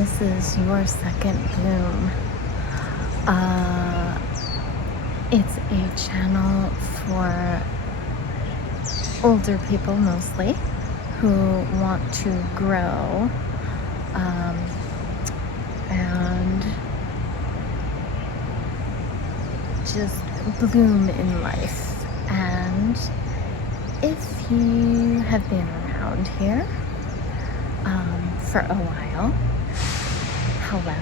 this is your second bloom. It's a channel for older people mostly who want to grow and just bloom in life. And if you have been around here for a while, hello,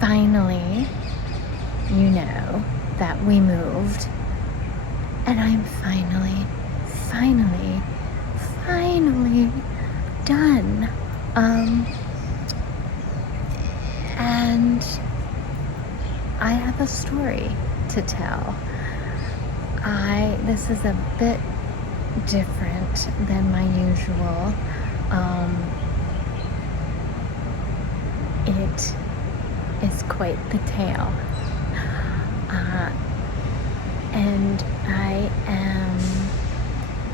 finally you know that we moved, and I'm finally done. And I have a story to tell. This is a bit different than my usual. It is quite the tale. And I am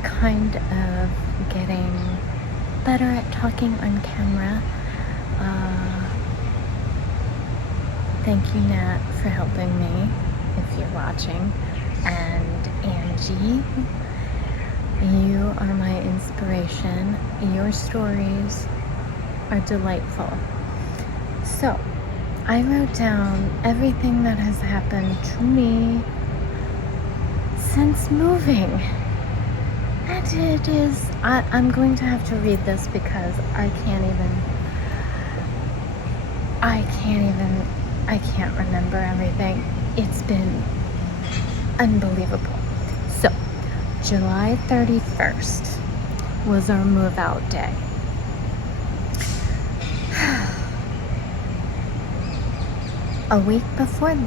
kind of getting better at talking on camera. Thank you, Nat, for helping me, if you're watching. And Angie, you are my inspiration. Your stories are delightful. So, I wrote down everything that has happened to me since moving. And it is, I'm going to have to read this because I can't remember everything. It's been unbelievable. So, July 31st was our move out day. A week before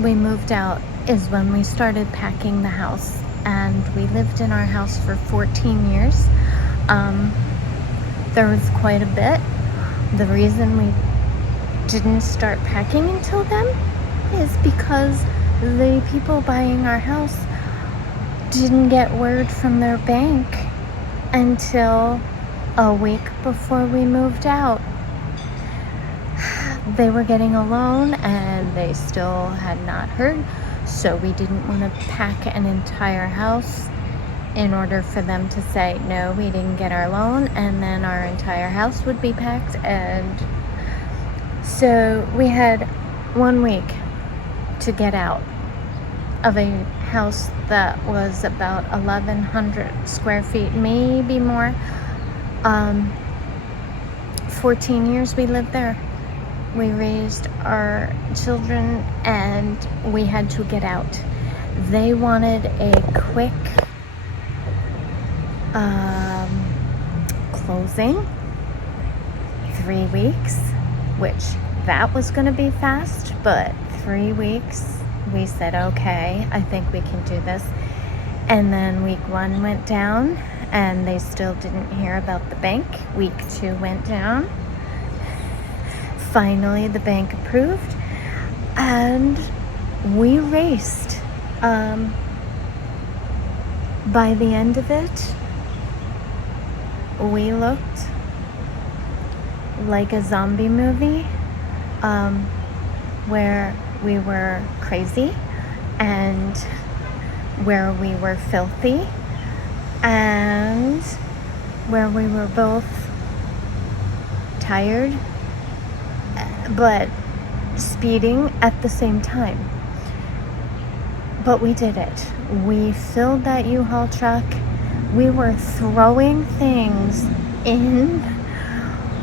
we moved out is when we started packing the house, and we lived in our house for 14 years. There was quite a bit. The reason we didn't start packing until then is because the people buying our house didn't get word from their bank until a week before we moved out. They were getting a loan and they still had not heard, so we didn't want to pack an entire house in order for them to say, no, we didn't get our loan, and then our entire house would be packed. And so we had 1 week to get out of a house that was about 1,100 square feet, maybe more. 14 years we lived there. We raised our children and we had to get out. They wanted a quick closing, 3 weeks, which that was going to be fast, but 3 weeks, we said, okay, I think we can do this. And then week 1 went down and they still didn't hear about the bank. Week 2 went down. Finally, the bank approved, and we raced. By the end of it, we looked like a zombie movie, where we were crazy and where we were filthy and where we were both tired but speeding at the same time. But we did it. We filled that U-Haul truck. We were throwing things in.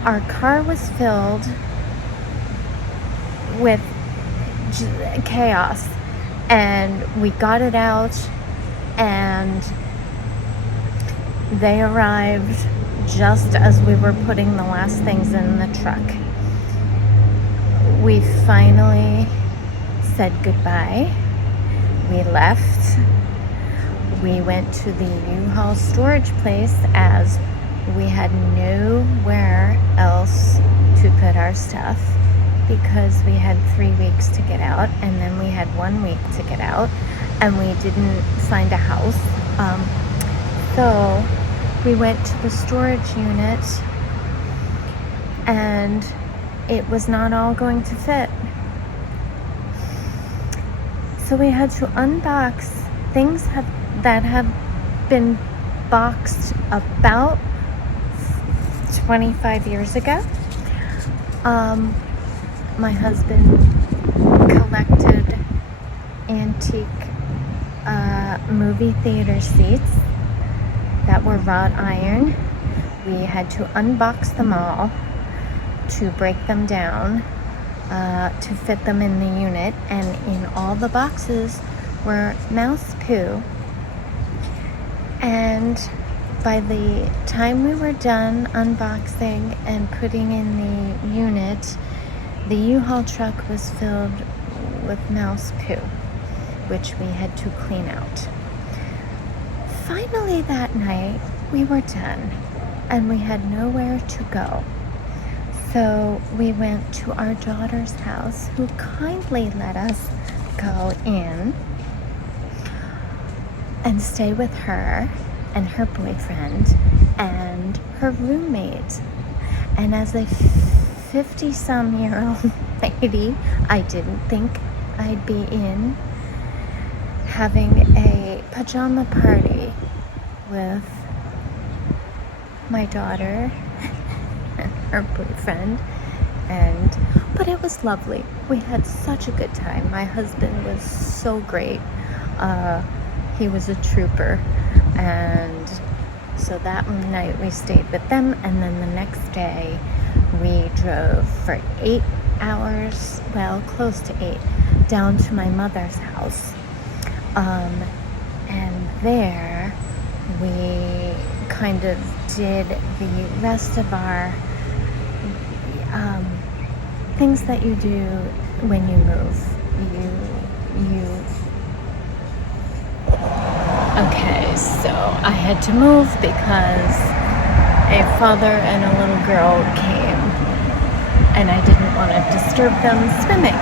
Our car was filled with chaos, and we got it out, and they arrived just as we were putting the last things in the truck. We finally said goodbye. We left. We went to the U-Haul storage place as we had nowhere else to put our stuff, because we had 3 weeks to get out, and then we had 1 week to get out, and we didn't find a house. So we went to the storage unit and it was not all going to fit. So we had to unbox things that have been boxed about 25 years ago. My husband collected antique movie theater seats that were wrought iron. We had to unbox them all to break them down to fit them in the unit, and in all the boxes were mouse poo. And by the time we were done unboxing and putting in the unit, the U-Haul truck was filled with mouse poo, which we had to clean out. Finally that night, we were done, and we had nowhere to go. So we went to our daughter's house, who kindly let us go in and stay with her and her boyfriend and her roommate. And as a 50-some-year-old lady, I didn't think I'd be in having a pajama party with my daughter and her boyfriend, but it was lovely. We had such a good time. My husband was so great. He was a trooper, and so that night we stayed with them, and then the next day we drove for 8 hours, well, close to 8, down to my mother's house. And there we kind of did the rest of our things that you do when you move. Okay, so I had to move because a father and a little girl came, and I didn't want to disturb them swimming.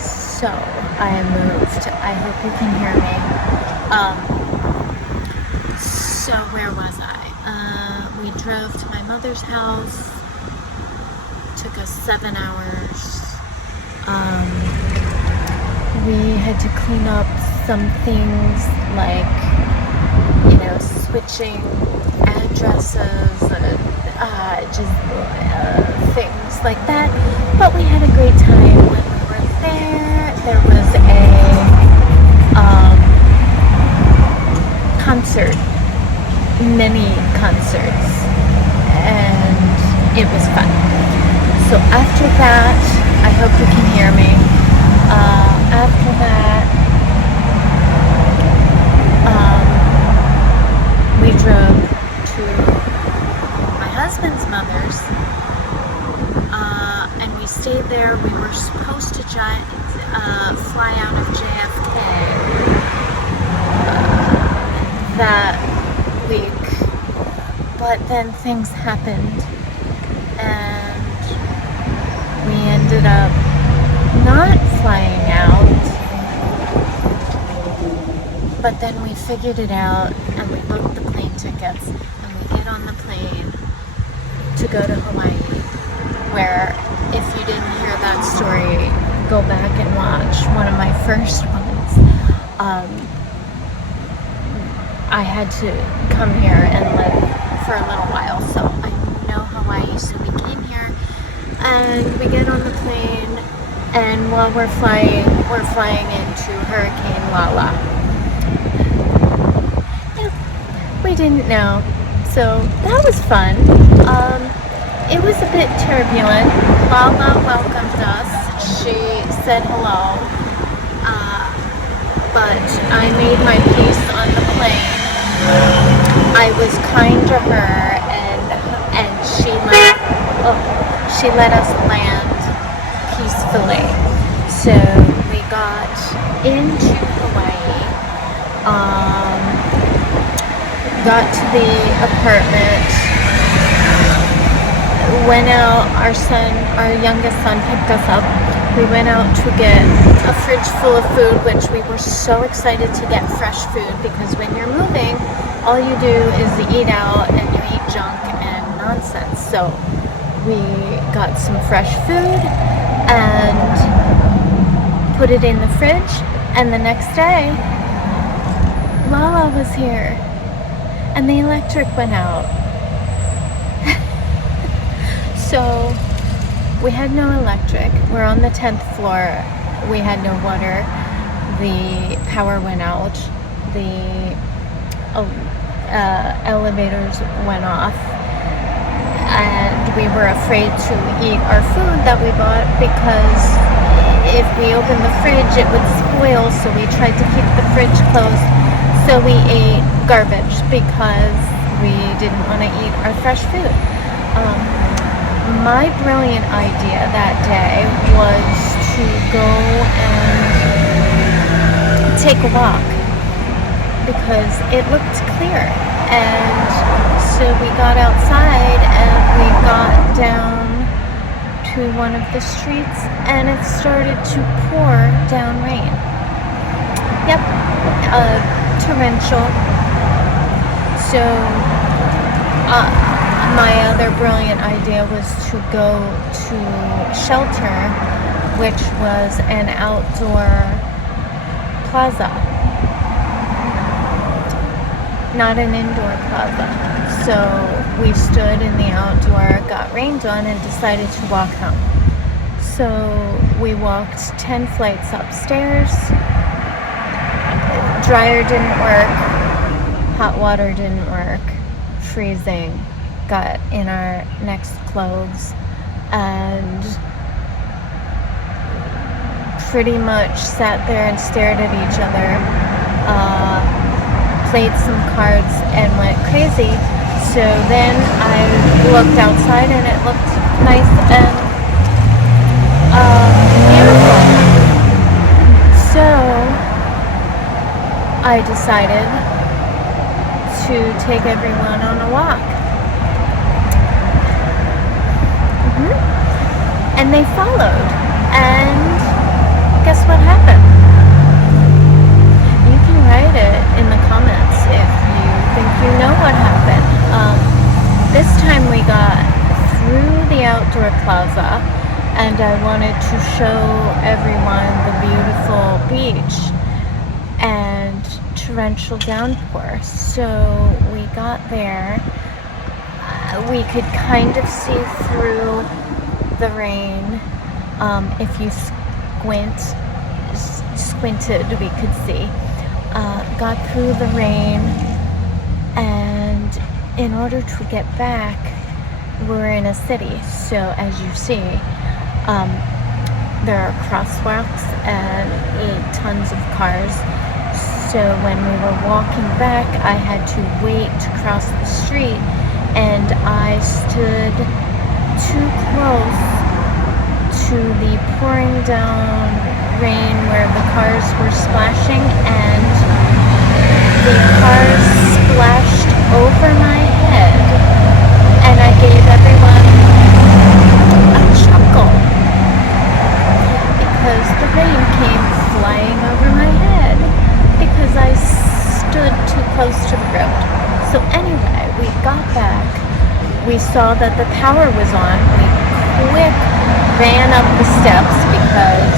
So I moved. I hope you can hear me. So where was I? We drove to my mother's house. Took us 7 hours. We had to clean up some things like, switching addresses and things like that. But we had a great time when we were there. There was a concert, many concerts, and it was fun. So after that, I hope you can hear me. After that, we drove to my husband's mother's, and we stayed there. We were supposed to fly out of JFK that week, but then things happened, and we ended up not flying out. But then we figured it out, and we booked the plane tickets, and we get on the plane to go to Hawaii, where, if you didn't hear that story, go back and watch one of my first ones. I had to come here and live for a little while, so I know Hawaii. So we came here, and we get on the plane, and while we're flying into Hurricane Lala. We didn't know, so that was fun. It was a bit turbulent. Lala welcomed us. She said hello, but I made my peace on the plane. I was kind to her, and she let us land peacefully. So we got into Hawaii. Got to the apartment, went out, our youngest son picked us up. We went out to get a fridge full of food, which we were so excited to get fresh food, because when you're moving, all you do is eat out and you eat junk and nonsense. So we got some fresh food and put it in the fridge, and the next day Lala was here and the electric went out. So we had no electric. We're on the 10th floor. We had no water. The power went out. The elevators went off. And we were afraid to eat our food that we bought because if we opened the fridge, it would spoil. So we tried to keep the fridge closed. So we ate garbage because we didn't want to eat our fresh food. My brilliant idea that day was to go and take a walk because it looked clear. And so we got outside and we got down to one of the streets and it started to pour down rain. Yep, torrential. So my other brilliant idea was to go to Shelter, which was an outdoor plaza, not an indoor plaza. So we stood in the outdoor, got rained on, and decided to walk home. So we walked 10 flights upstairs. Dryer didn't work, hot water didn't work, freezing. Got in our next clothes and pretty much sat there and stared at each other, played some cards and went crazy. So then I looked outside and it looked nice and beautiful. So I decided to take everyone on a walk. And they followed. And guess what happened? You can write it in the comments if you think you know what happened. This time we got through the outdoor plaza and I wanted to show everyone the beautiful beach and torrential downpour. So we got there. We could kind of see through the rain. If you squinted, we could see. Got through the rain, and in order to get back, we're in a city. So as you see, there are crosswalks and tons of cars. So when we were walking back, I had to wait to cross the street, and I stood too close to the pouring down rain where the cars were splashing, and the cars splashed over my head, and I gave everyone a chuckle because the rain came flying over my head because I stood too close to the road. So anyway, we got back. We saw that the power was on. We quick ran up the steps because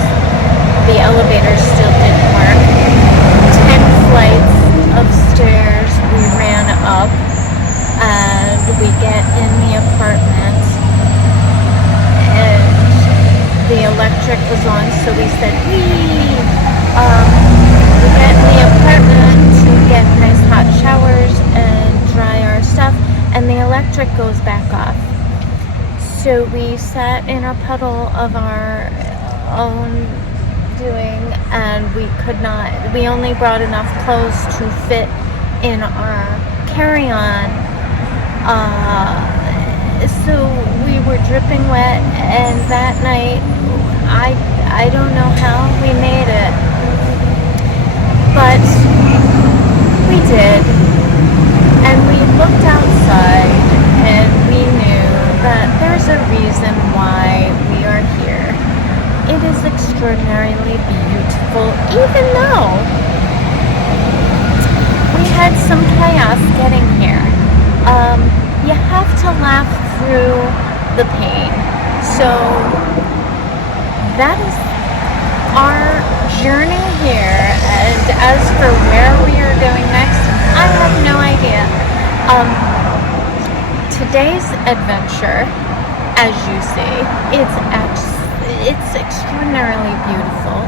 the elevator still didn't work. 10 flights of stairs we ran up, and we get in the apartment and the electric was on, so we said we get in the apartment to get nice hot showers and dry our stuff, and the electric goes back off. So we sat in a puddle of our own doing, and we only brought enough clothes to fit in our carry-on. So we were dripping wet, and that night, I don't know how we made it, but we did. And we looked outside, and we knew that there's a reason why we are here. It is extraordinarily beautiful, even though we had some chaos getting here. You have to laugh through the pain. So that is our journey here, and as for where we are going next, I have no idea. Today's adventure, as you see, it's extraordinarily beautiful,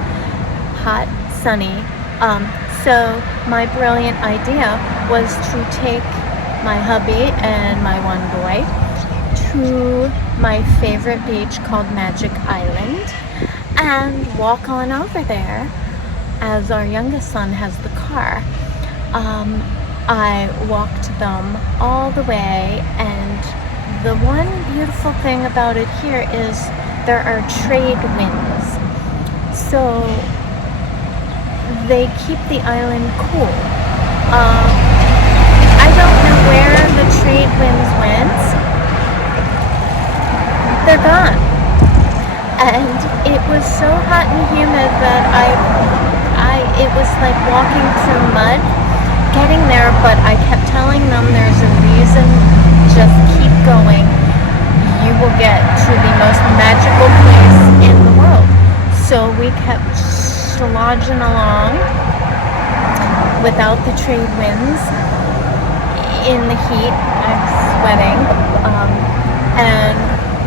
hot, sunny. So my brilliant idea was to take my hubby and my one boy to my favorite beach called Magic Island and walk on over there, as our youngest son has the car. I walked them all the way, and the one beautiful thing about it here is there are trade winds, so they keep the island cool. I don't know where the trade winds went. They're gone. And it was so hot and humid that it was like walking through mud getting there, but I kept telling them there's a reason, just keep going. You will get to the most magical place in the world. So we kept slogging along without the trade winds in the heat. I'm sweating. And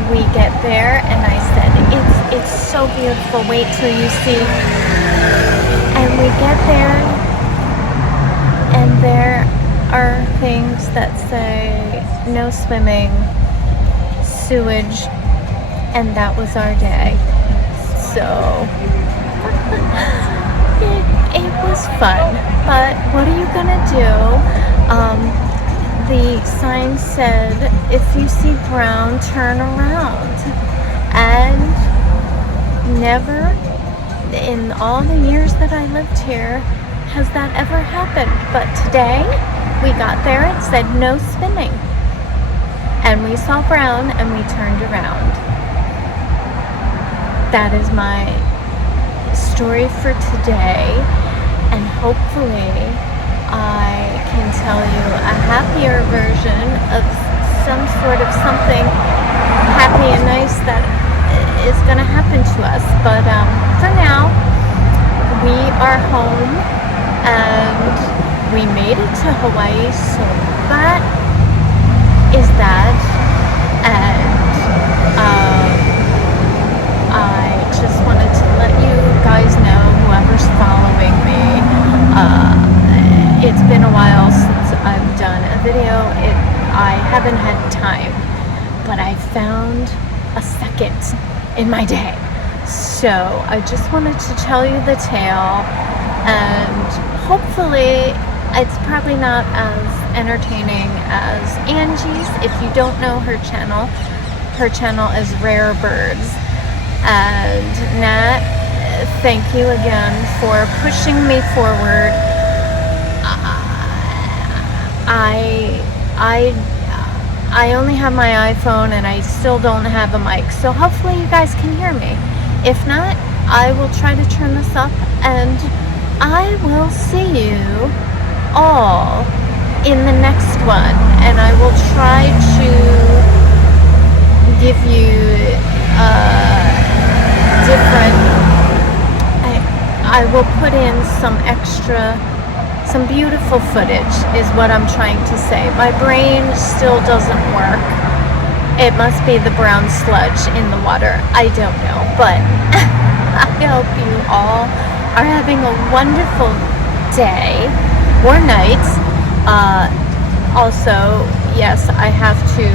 we get there, and I said, it's so beautiful, wait till you see. And we get there, and there are things that say no swimming, sewage, and that was our day. So it was fun, but what are you gonna do? The sign said, if you see brown, turn around. And never in all the years that I lived here has that ever happened. But today we got there and said no spinning. And we saw brown and we turned around. That is my story for today, and hopefully I can tell you a happier version of some sort of something happy and nice that is going to happen to us. But for now, we are home, and we made it to Hawaii, so that is that. And I just wanted to let you guys know, whoever's following me, it's been a while since I've done a video. I haven't had time, but I found a second in my day. So I just wanted to tell you the tale, and hopefully it's probably not as entertaining as Angie's. If you don't know her channel is Rare Birds. And Nat, thank you again for pushing me forward. I only have my iPhone, and I still don't have a mic, so hopefully you guys can hear me. If not, I will try to turn this up, and I will see you all in the next one, and I will try to give you I will put in some beautiful footage is what I'm trying to say. My brain still doesn't work. It must be the brown sludge in the water. I don't know, but I hope you all are having a wonderful day or night. Also, yes, I have to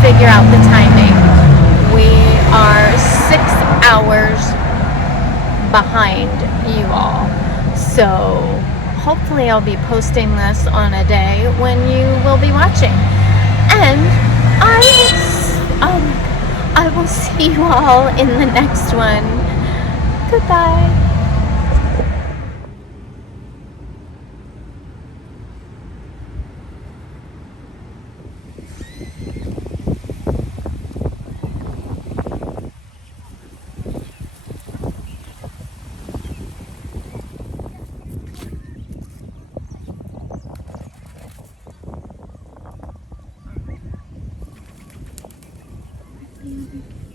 figure out the timing. We are 6 hours behind you all, so hopefully I'll be posting this on a day when you will be watching, and I will see you all in the next one. Goodbye. Lay over here.